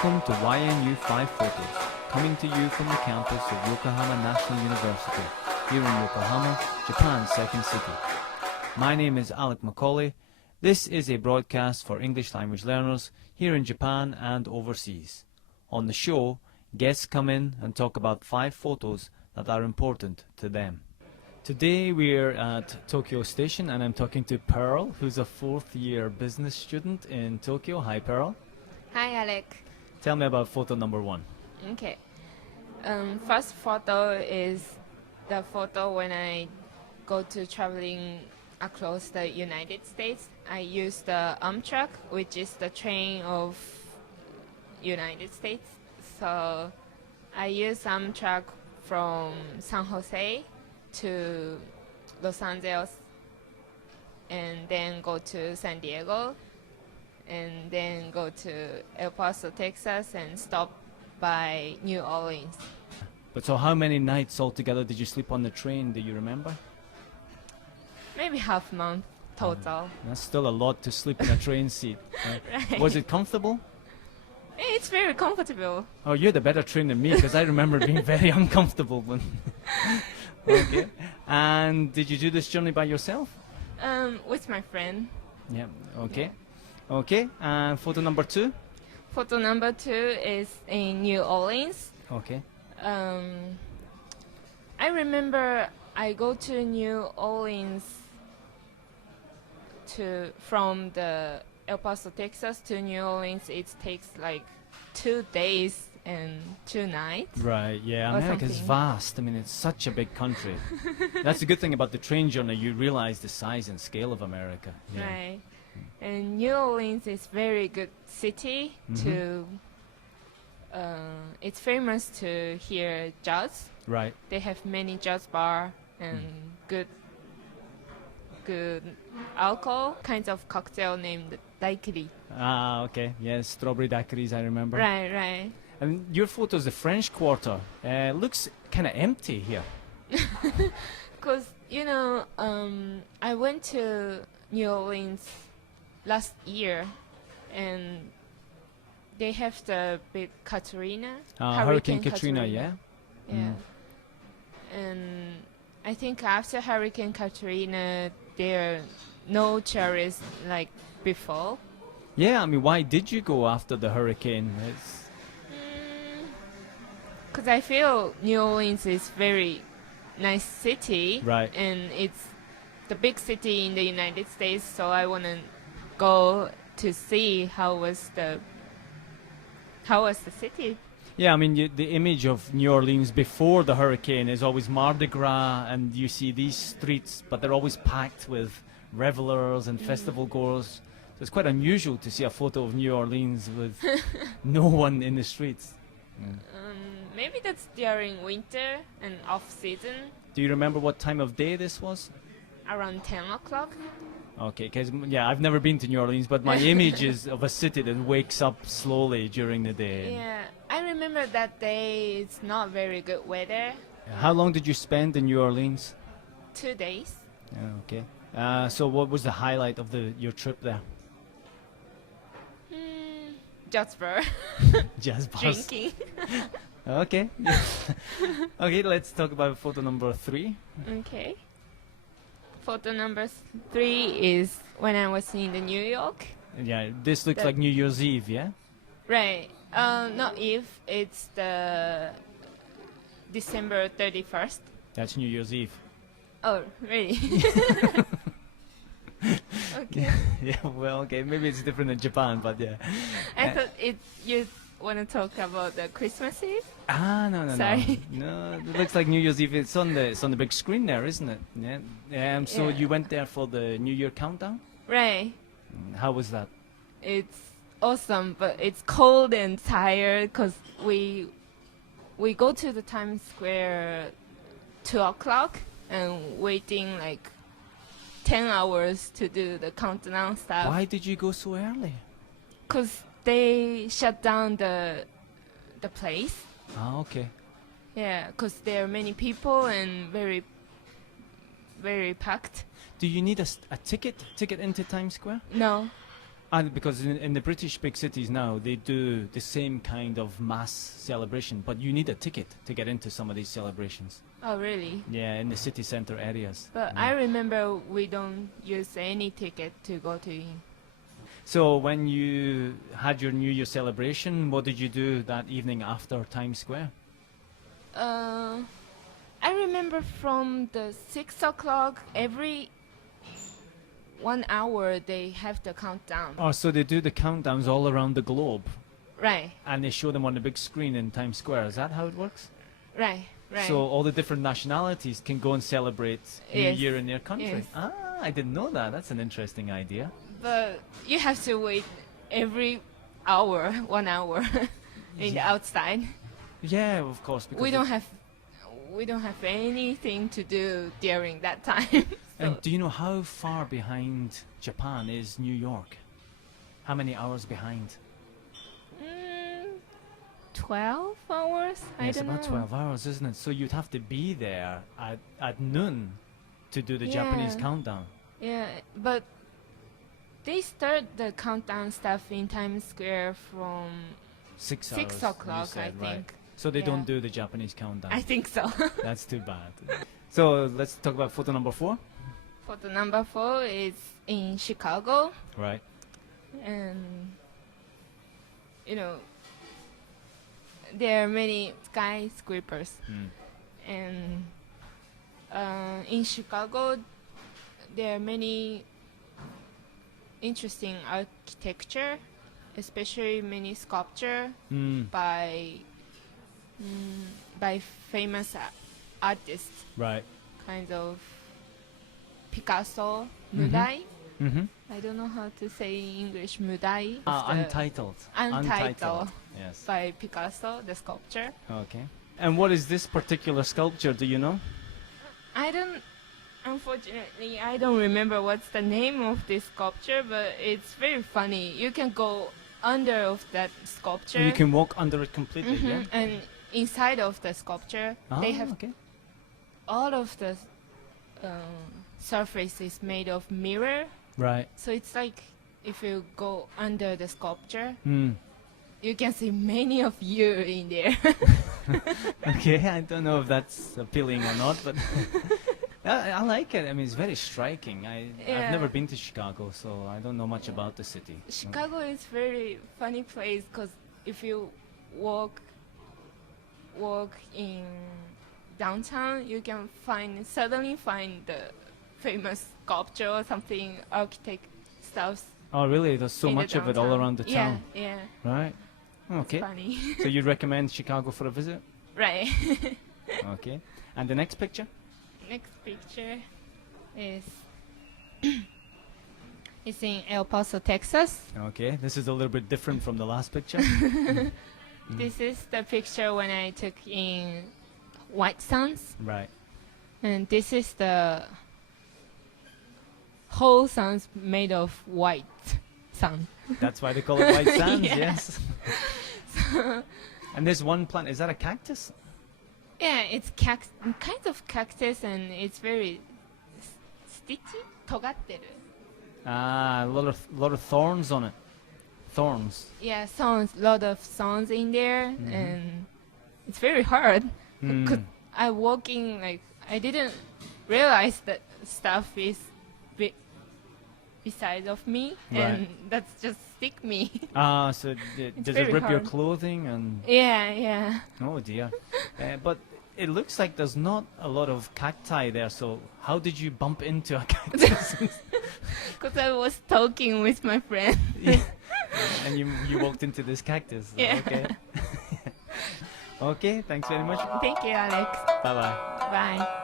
Welcome to YNU 5 Photos, coming to you from the campus of Yokohama National University, here in Yokohama, Japan's second city. My name is Alec Macaulay. This is a broadcast for English language learners here in Japan and overseas. On the show, guests come in and talk about 5 photos that are important to them. Today we're at Tokyo Station and I'm talking to Pearl, who's a 4th year business student in Tokyo. Hi Pearl. Hi, Alec. Tell me about photo number 1. Okay. First photo is the photo when I go to traveling across the United States. I use the Amtrak, which is the train of United States. So I use Amtrak from San Jose to Los Angeles and then go to San Diego and then go to El Paso, Texas and stop by New Orleans. But so how many nights altogether did you sleep on the train, do you remember? Maybe half month total. That's still a lot to sleep in a train seat. Right. Was it comfortable? It's very comfortable. Oh, you had a better train than me because I remember being very uncomfortable when... Okay. And did you do this journey by yourself? With my friend. Yeah. Okay. Okay. And photo number 2? Photo number 2 is in New Orleans. Okay. I remember I go to New Orleans from the El Paso, Texas to New Orleans. It takes like 2 days and 2 nights. Right, yeah, Or America's something. vast. I mean, it's such a big country. That's the good thing about the train journey. You realize the size and scale of America. Yeah. Right. And New Orleans is very good city to. It's famous to hear jazz. Right. They have many jazz bar and good alcohol kinds of cocktail named daiquiri. Ah, okay. Yes, strawberry daiquiris, I remember. Right, right. And your photo is the French Quarter. Looks kind of empty here. Because, I went to New Orleans last year and they have the big Katrina. Hurricane Katrina, yeah? Yeah. And I think after Hurricane Katrina, there are no tourists like before. Yeah, I mean, why did you go after the hurricane? Because I feel New Orleans is very nice city. Right. And it's the big city in the United States, so I want to go to see how was the city. Yeah, I mean, the image of New Orleans before the hurricane is always Mardi Gras, and you see these streets, but they're always packed with revelers and festival goers. So it's quite unusual to see a photo of New Orleans with no one in the streets. Maybe that's during winter and off-season, Do you remember what time of day this was? around 10 o'clock. Okay, because, yeah, I've never been to New Orleans, but my image is of a city that wakes up slowly during the day. Yeah, I remember that day it's not very good weather. How long did you spend in New Orleans? 2 days. Okay. So what was the highlight of your trip there? Just for Jazz bars. drinking. Okay. Okay, let's talk about photo number 3. Okay. Photo number 3 is when I was in the New York. Yeah, this looks The- like New Year's Eve, yeah? Right. Not if it's the December 31st. That's New Year's Eve. Oh, really? Okay. Yeah, well, okay, maybe it's different in Japan, but yeah. I thought you want to talk about the Christmas Eve. No. Sorry. No, it looks like New Year's Eve. It's on the big screen there, isn't it? Yeah. So Yeah. you went there for the New Year countdown? Right. How was that? It's awesome, but it's cold and tired because we go to the Times Square 2 o'clock and waiting like 10 hours to do the countdown stuff. Why did you go so early? Because they shut down the place. Ah, okay. Yeah, because there are many people and very, very packed. Do you need a ticket into Times Square? No, And because in the British big cities now, they do the same kind of mass celebration, but you need a ticket to get into some of these celebrations. Oh, really? Yeah, in the city center areas. But I remember we don't use any ticket to go to in. So when you had your New Year celebration, what did you do that evening after Times Square? I remember from the 6 o'clock, every 1 hour they have the countdown. Oh, so they do the countdowns all around the globe, Right, and they show them on the big screen in Times Square. Is that how it works? right. So all the different nationalities can go and celebrate New Yes. Year in their country. Yes. Ah, I didn't know that. That's an interesting idea. But you have to wait every hour, 1 hour, in the outside. Yeah, of course. Because We don't have anything to do during that time. And So, do you know how far behind Japan is New York? How many hours behind? 12 hours? I It's don't about know. 12 hours, isn't it? So you'd have to be there at noon to do the Japanese Yeah. countdown. Yeah, but they start the countdown stuff in Times Square from 6 hours. 6 you o'clock, I said, right. think. So they Yeah. don't do the Japanese countdown. I think so. That's too bad. So let's talk about photo number 4. Photo number 4 is in Chicago, Right. and you know there are many skyscrapers, and in Chicago there are many interesting architecture, especially many sculpture by famous artists, Right. kind of Picasso, Mudai. Mm-hmm. I don't know how to say in English. Mudai. It's the Untitled. Untitled. Yes. by Picasso, the sculpture. Okay. And what is this particular sculpture? Do you know? Unfortunately, I don't remember what's the name of this sculpture, but it's very funny. You can go under of that sculpture. And you can walk under it completely. Yeah. And inside of the sculpture, they have okay. all of the surface is made of mirror. Right. So it's like if you go under the sculpture, Mm. you can see many of you in there. Okay, I don't know if that's appealing or not, but I like it. I mean, it's very striking. I've Yeah. never been to Chicago, so I don't know much about the city. Chicago is very funny place because if you walk in downtown, you can suddenly find the famous sculpture or something, architect stuff. Oh, really? There's so in the much of it all downtown. around the town. Yeah. Right. Okay. Funny. So you'd recommend Chicago for a visit? Right. Okay. And the next picture? Next picture is it's in El Paso, Texas. Okay. This is a little bit different from the last picture. This is the picture when I took in White Sands, Right. and this is the whole sands made of white sand. That's why they call it white sands, Yeah. yes. And there's one plant. Is that a cactus? Yeah, it's kind of cactus, and it's very stitchy, 尖ってる. Ah, a lot of thorns on it. Thorns. Yeah, lot of thorns in there, and it's very hard. Mm. 'Cause I walking like I didn't realize that stuff is beside of me, Right. and that's just stick me. Ah, so does it very rip your hard. clothing and? Yeah. Oh dear. But it looks like there's not a lot of cacti there. So how did you bump into a cactus? Because I was talking with my friend. Yeah. And you walked into this cactus. Yeah. Okay. Okay. Thanks very much. Thank you, Alex. Bye bye. Bye.